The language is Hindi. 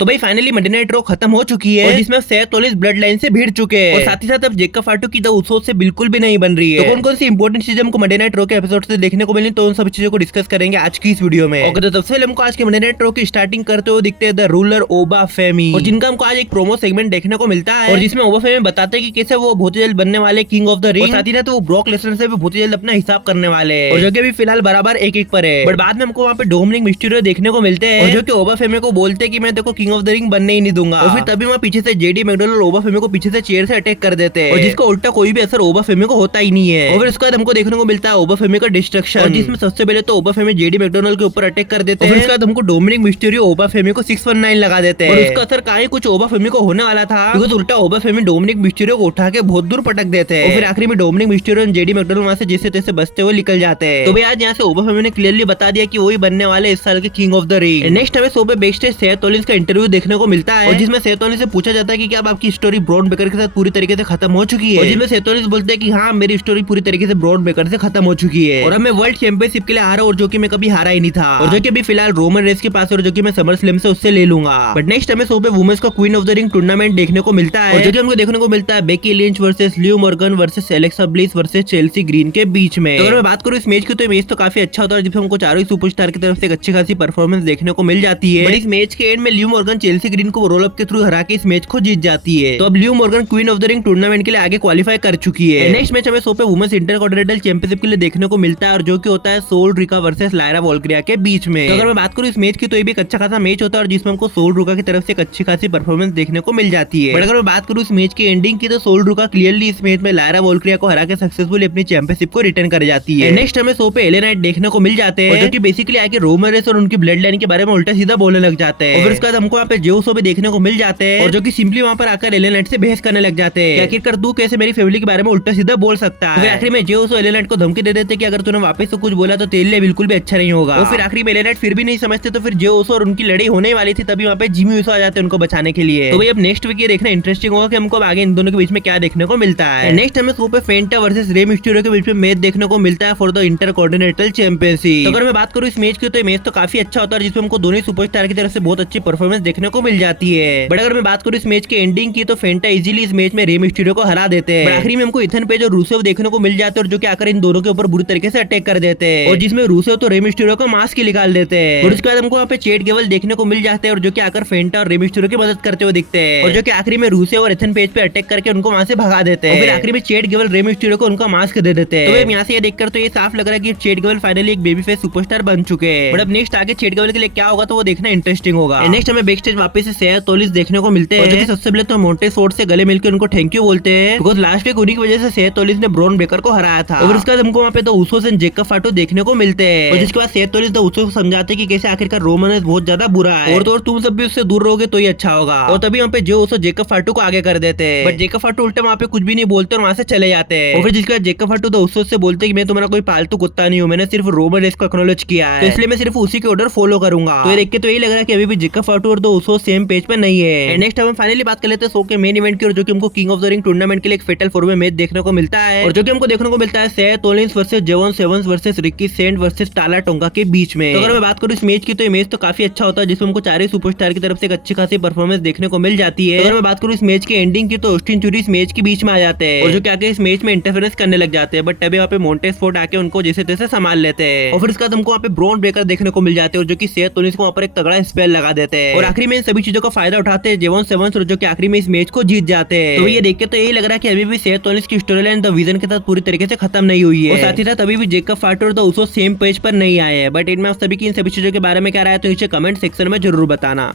तो भाई फाइनली मंडे नाइट रॉ खत्म हो चुकी है, जिसमें सेथ रॉलिंस ब्लड लाइन से भिड़ चुके हैं और साथ ही साथ अब जेकब फाटू की द उसोस से बिल्कुल भी नहीं बन रही है। तो कौन कौन सी इंपॉर्टेंट चीजें हमको मंडे नाइट रॉ के एपिसोड से देखने को मिली, तो उन सब चीजों को डिस्कस करेंगे आज की इस वीडियो में। ओके, तो सबसे पहले हमको आज के मंडे नाइट रॉ की स्टार्टिंग करते हुए दिखते हैं द रूलर ओबा फेमी, और जिनका हमको आज एक प्रोमो सेगमेंट देखने को मिलता है और जिसमें ओबा फेमी बताते हैं कि कैसे वो बहुत जल्द बनने वाले किंग ऑफ द रिंग, साथ ही साथ वो ब्रॉक लेसनर से भी बहुत जल्द अपना हिसाब करने वाले हैं, और जो कि अभी फिलहाल बराबर 1-1 पर है। बट बाद में हमको वहाँ पे डोमिनिक मिस्टीरियो देखने को मिलते हैं, और जो कि ओबा फेमी को बोलते हैं कि मैं देखो किंग ऑफ द रिंग बनने ही नहीं दूंगा। और फिर तभी वहाँ पीछे से जेडी मैकडोनाल्ड ओबा फेमी को पीछे से चेयर से अटैक कर देते हैं, और जिसका उल्टा कोई भी असर ओबा फेमी को होता ही नहीं है। और फिर उसके बाद हमको देखने को मिलता है ओबा फेमी का डिस्ट्रक्शन, जिसमें सबसे पहले तो ओबा फेमी जेडी मैकडोनाल्ड के ऊपर अटैक कर देते हैं, उसके बाद हमको डोमिनिक मिस्टीरियो ओबा फेमी को 619 लगा देते हैं, और उसका असर कहीं कुछ ओबा फेमी को होने वाला था, बिकॉज़ उल्टा ओबा फेमी डोमिनिक मिस्टीरियो को उठा के बहुत दूर पटक देते हैं, और फिर आखिर में डोमिनिक मिस्टीरियो और जेडी मैकडोनाल्ड वहां से जैसे तैसे बचते हुए निकल जाते हैं। तो भाई आज यहाँ से ओबा फेमी ने क्लियरली बता दिया कि वही बनने वाले इस साल के king of the ring. Next हमें शो पे बैकस्टेज सेथ रॉलिंस का इंटरव्यू देखने को मिलता है, और जिसमें सेथ रॉलिंस से पूछा जाता है कि क्या अब आपकी स्टोरी ब्रॉन बेकर के साथ पूरी तरीके से खत्म हो चुकी है, और जिसमें सेथ रॉलिंस बोलते हैं कि हाँ मेरी स्टोरी पूरी तरीके से ब्रॉन बेकर से खत्म हो चुकी है, और अब मैं वर्ल्ड चैंपियनशिप के लिए आ रहा हूँ, और जो कि मैं कभी हारा ही नहीं था, और जो कि अभी फिलहाल रोमन रेस के पास है, और जो कि मैं समर स्लैम से उससे ले लूंगा। बट नेक्स्ट हमें शो पे वुमेन्स का queen of the ring tournament देखने को मिलता है, और जो कि हमको देखने को मिलता है Becky Lynch versus Liv Morgan versus Alexa bliss versus Chelsea green के बीच में। तो अगर मैं बात करूँ इस मैच की, तो मैच तो काफी अच्छा होता है, जिसमें हमको चारों ही सुपरस्टार की तरफ से एक अच्छी खासी परफॉर्मेंस देखने को मिल जाती है। बट इस मैच के एंड में लिव मॉर्गन चेल्सी ग्रीन को रोल अप के थ्रू हरा के इस मैच को जीत जाती है। तो अब Liv Morgan queen of the ring tournament के लिए आगे क्वालिफाई कर चुकी है। नेक्स्ट मैच हमें शो पे वुमेन्स इंटरकॉन्टिनेंटल चैंपियनशिप के लिए देखने को मिलता है, और जो कि होता है सोल रिका वर्सेस लायरा वोल्क्रिया के बीच में। तो अगर मैं बात करूँ इस मैच की, तो ये भी एक अच्छा खासा मैच होता है, और जिसमें हमको सोल रुका की तरफ से एक अच्छी खासी परफॉर्मेंस देखने को मिल जाती है। बट अगर मैं बात करूँ इस मैच की एंडिंग की, तो सोल रुका क्लियरली इस मैच में लायरा वोल्क्रिया को हरा के सक्सेसफुली अपनी चैंपियनशिप को रिटर्न कर जाती है। नेक्स्ट हमें शो पे एले नाइट देखने को मिल जाते हैं, जो कि बेसिकली आके रोमन रेस और उनकी ब्लड लाइन के बारे में उल्टा सीधा बोलने लग जाते हैं, और फिर उसके बाद हमको वहाँ पे जेउसो भी देखने को मिल जाते हैं, और जो कि सिंपली वहाँ पर आकर एले नाइट से बहस करने लग जाते हैं, आखिरकार तू कैसे मेरी फैमिली के बारे में उल्टा सीधा बोल सकता है। आखिर में जेउसो एले नाइट को धमकी दे देते कि अगर तूने वापस से कुछ बोला तो तेरे लिए बिल्कुल भी अच्छा नहीं होगा। और फिर आखिर में एले नाइट फिर भी नहीं समझते, तो फिर जेउसो और उनकी लड़ाई होने वाली थी, तभी वहाँ पे जिमी यूसो आ जाते हैं उनको बचाने के लिए। तो भाई अब नेक्स्ट वीक ये देखना इंटरेस्टिंग होगा कि हमको आगे इन दोनों के बीच में क्या देखने को मिलता है। नेक्स्ट हमें शो पे फेंटा वर्सेस रे मिस्टीरियो के बीच में मैच देखने को मिलता है फॉर द इंटरकॉन्टिनेंटल चैंपियनशिप। तो अगर मैं बात करूँ इस मैच की, तो मैच तो काफी अच्छा होता है, जिसमें हमको दोनों सुपरस्टार की तरफ से बहुत अच्छी परफॉर्मेंस देखने को मिल जाती है। बट अगर मैं बात करूँ इस मैच के एंडिंग की, तो फेंटा इजीली इस मैच में रे मिस्टीरियो को हरा देते हैं। आखिरी में हमको इथन पेज और रूसेव देखने को मिल जाते हैं, और जो कि आकर इन दोनों के ऊपर बुरी तरीके से अटैक कर देते हैं, और जिसमें रूसेव तो रे मिस्टीरियो का मास्क ही निकाल देते हैं। और उसके बाद हमको वहाँ पे चैट गेवल देखने को मिल जाते हैं, और जो कि आकर फेंटा और रे मिस्टीरियो की मदद करते हुए दिखते हैं, और जो कि आखिरी में रूसेव और इथन पेज पे अटैक करके उनको वहाँ से भगा देते हैं। फिर आखिरी में चैट गेवल रे मिस्टीरियो को उनका मास्क दे देते हैं। तो यहाँ से ये देखकर तो ये साफ लग रहा है कि चैट गेवल फाइनली एक बेबी फेस सुपरस्टार बन चुके हैं। बट अब नेक्स्ट आगे चैट गेवल के लिए क्या होगा, तो वो देखना इंटरेस्टिंग होगा। नेक्स्ट हमें बैकस्टेज वापस से सेथ रॉलिंस देखने को मिलते हैं, सबसे पहले तो मोंटेसफोर्ड से गले मिलकर उनको थैंक यू बोलते हैं, बिकॉज़ लास्ट वीक उन्हीं की वजह से सेथ रॉलिंस ने ब्रॉन बेकर को हराया था। और उसके बाद हमको वहाँ पे तो उसोस एंड जेकब फाटू देखने को मिलते हैं, और जिसके बाद सेथ रॉलिंस तो उसोस को समझाते हैं कि कैसे आखिरकार रोमन रेस बहुत ज्यादा बुरा है, और तो और तुम सब भी उससे दूर रहोगे तो ही अच्छा होगा। और तभी वहाँ पे जो उसो जेकब फाटू को आगे कर देते हैं, बट जेकब फाटू उल्टे वहाँ पे कुछ भी नहीं बोलते और वहाँ से चले जाते हैं। और फिर जिसके बाद जेकब फाटू तो उससे बोलते कि मैं तुम्हारा कोई पालतू कुत्ता नहीं हूँ, मैंने सिर्फ रोमन रेस को एक्नॉलेज किया है, तो इसलिए मैं सिर्फ उसी के ऑर्डर फॉलो करूंगा। तो ये देख के तो यही लग रहा है कि अभी भी जेकब फाटू और तो उसो सेम पेज पे नहीं है। नेक्स्ट हम फाइनली बात कर लेते हैं शो के मेन इवेंट की, और जो कि हमको king of the ring tournament के लिए एक फेटल फोर वे मैच देखने को मिलता है, और जो कि हमको देखने को मिलता है सेथ रॉलिंस वर्सेस जेवन sevens versus Ricky Saint versus टाला टोंगा के बीच में। तो अगर मैं बात करूँ इस मैच की, तो ये मैच तो काफी अच्छा होता है, जिसमें हमको चारों सुपरस्टार की तरफ से एक अच्छी खासी परफॉर्मेंस देखने को मिल जाती है। अगर मैं बात करूँ इस मैच की एंडिंग की, तो ऑस्टिन थ्योरी इस मैच के बीच में आ जाते हैं, और जो कि आके इस मैच में इंटरफेरेंस करने लग जाते हैं, बट तभी वहाँ पे मोंटेसफोर्ड आके उनको जैसे तैसे संभाल लेते हैं, और फिर उसके बाद हमको वहाँ पे ब्रॉन ब्रेकर देखने को मिल जाते हैं, और जो कि सेथ रॉलिंस को वहाँ पर एक तगड़ा स्पेल लगा देते हैं, और आखिरी में इन सभी चीजों का फायदा उठाते हैं जेवन सेवंस, और जो कि आखिरी में इस मैच को जीत जाते हैं। तो ये देख के तो यही लग रहा है कि अभी भी सेथ रॉलिंस की स्टोरी लाइन द विजन के साथ पूरी तरीके से खत्म नहीं हुई है, और साथ ही साथ अभी भी जेकब फाटू और द उसो सेम पेज पर नहीं आए हैं। बट इनमें सभी की इन सभी चीजों के बारे में क्या राय है, तो नीचे कमेंट सेक्शन में जरूर बताना।